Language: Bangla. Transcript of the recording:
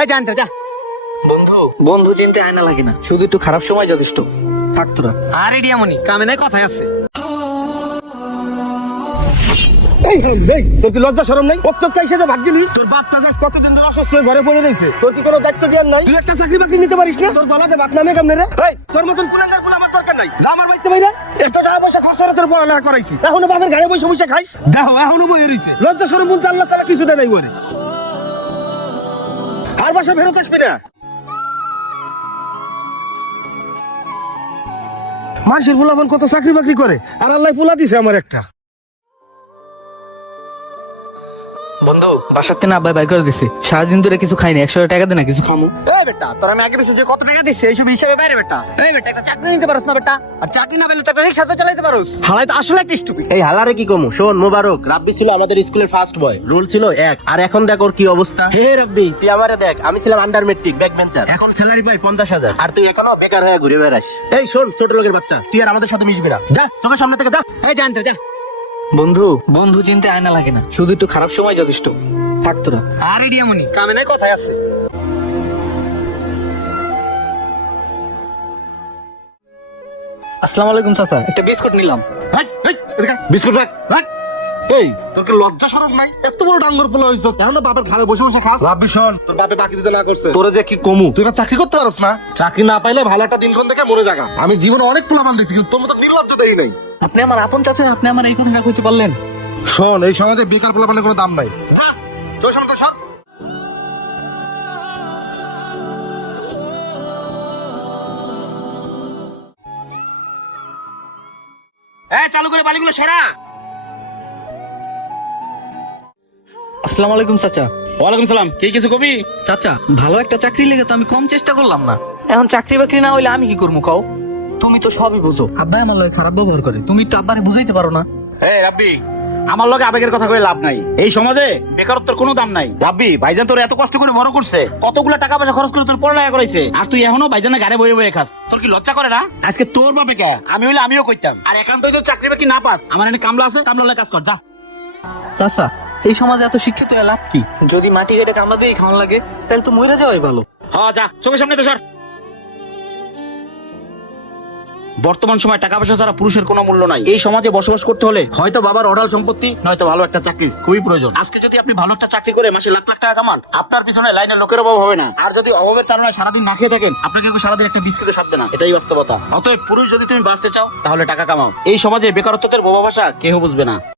এই জানতো যা। বন্ধু বন্ধু চিনতে আয়না লাগে না, শুধু একটু খারাপ সময় যথেষ্ট। থাক তোরা। আরে ডিয়ামনি কামে নাই কথাই আছে। তোর কি লজ্জা শরম নাই? প্রত্যেকটা হিসেবে ভাগ গেলি। তোর বাপ কাজ কতদিন ধরে অসুস্থ হয়ে ঘরে পড়ে রয়েছে, তোর কি কোনো দায়িত্ব জ্ঞান নাই? তুই একটা চাকরি বাকরি নিতে পারিস না? তোর গলাতে ভাত নামে কেমনে রে? তোর মতন কুলাঙ্গার গুলো আমার দরকার নাই। যা আমার বাড়িতে বাইরে, একটা টাকা পয়সা খরচ করে তোর পড়ালেখা করাইছি, এখনো বাপের ঘরে বসে বসে খাইস। দেখো এখনো বয়ে রয়েছে। লজ্জা শরম বলতে আল্লাহ তাআলা কিছু দেয় নাই ওরে। আর বাসা ফেরত আসবি না। মানুষের ফুলাফান কত চাকরি বাকরি করে, আর আল্লাহ ফুলা দিছে আমার একটা। বন্ধু বাসার থেকে আব্বাই বাইর করে দিছে, সারাদিন ধরে কিছু খাইনি, 100 টাকা দে না কিছু খামু। এই বেটা তোর আমি আগে বলছি যে কত টাকা দিচ্ছি এইসব হিসাবে বাইরে বেটা। এই বেটা একটা চাকরি নিতে পারোস না বেটা, আর চাকরি না পেলে তো একটা রিক্সা চালাইতে পারোস। হালাই তো আসলে একটা স্টুপিড। এই হালারে কি কমু? শোন মোবারক, রাব্বি ছিল আমাদের স্কুলের ফার্স্ট বয়, রোল ছিল 1, আর এখন দেখ ওর কি অবস্থা। হে রাব্বি, তুই আমারে দেখ, আমি ছিলাম আন্ডার মেট্রিক ব্যাক বেঞ্চার, এখন স্যালারি পাই 50,000, আর তুই এখনো বেকার হয়ে ঘুরে বেড়াস। এই শোন ছোট লোকের বাচ্চা, তুই আর আমাদের সাথে মিশবি না, যা চোখের সামনে থেকে যা। এই জানতো যা। বন্ধু বন্ধু চিনতে আয়না লাগে না, শুধু একটু খারাপ সময় যথেষ্ট। থাক তোরা। আরে ডিয়ামনি কামে নাই কথাই আছে। আসসালামু আলাইকুম চাচা, একটা বিস্কুট নিলাম। বিস্কুট রাখ রাখ। এই তোর কি লজ্জা শরম নাই? এত বড় ডাঙ্গর পোলা হইছস, এখনো বাপের ঘরে বসে বসে খাস। রাব্বি শোন, তোর বাপে বাকি দিতে না করছে, তোরে যে কি কমু, তুই না চাকরি করতে পারছ না? চাকরি না পাইলে ভালো একটা দিনক্ষণ দেখে মরে যাগা। আমি জীবনে অনেক পোলাপান দেখছি, কিন্তু তোর মতো নির্লজ্জ দেই নাই। আপনি আমার আপন চাচা, আপনি আমার এই কথাটা কইতে পারলেন? শোন, এই সমাজে বেকার পোলাপানের কোনো দাম নাই। যা তোর সামনে সর। এই চালু করে বালিগুলো সরা। আসসালামু আলাইকুম চাচা। ওয়ালাইকুম সালাম। কি কিছু কবি? চাচা ভালো একটা চাকরি লেগে তো আমি কম চেষ্টা করলাম না, এখন চাকরি বাকরি না হইলে আমি কি করবো কও? তুমি তো সবই বুঝো, আব্বাই আমার লগে খারাপ ব্যবহার করে, তুমি একটু আব্বারে বুঝাইতে পারো না? এই রাব্বি, আমার লগে আবেগের কথা কই লাভ নাই। এই সমাজে বেকারত্বের কোনো দাম নাই। রাব্বি, ভাইজান তোর এত কষ্ট করে বড় করছে, কতগুলা টাকা পয়সা খরচ করে তোর পড়ালেখা করাইছে, আর তুই এখনো ভাইজানের ঘরে বয়ে বয়ে খাস। তোর কি লজ্জা করে না? আজকে তোর বাপে কে, আমি হইলে আমিও কইতাম। আর একান্তই তো চাকরি বাকরি না পাস, আমার এখানে কামলা আছে, কামলা কাজ কর যা। চাচা এই সমাজে এত শিক্ষিত হয়ে লাভ কি? যদি মাটি কেটে কামলা দিয়ে খাওয়ান লাগে তাহলে তো মইরা যাওয়াই ভালো। হ্যাঁ যা, চোখের সামনে তো সর। বর্তমান সময় টাকা পয়সা ছাড়া পুরুষের কোনো মূল্য নাই। এই সমাজে বসবাস করতে হলে হয়তো বাবার অঢাল সম্পত্তি, নয়তো ভালো একটা চাকরি খুবই প্রয়োজন। আজকে যদি আপনি ভালো একটা চাকরি করে মাসে লাখ লাখ টাকা কামান, আপনার পিছনে লাইনে লোকের অভাব হবে না। আর যদি অভাবের কারণে সারাদিন না খেয়ে থাকেন, আপনাকে কেউ সারাদিন একটা বিস্কুটে সাথে না, এটাই বাস্তবতা। অতএব পুরুষ যদি তুমি বাঁচতে চাও তাহলে টাকা কামাও। এই সমাজে বেকারত্বের বোবা ভাষা কেউ বুঝবে না।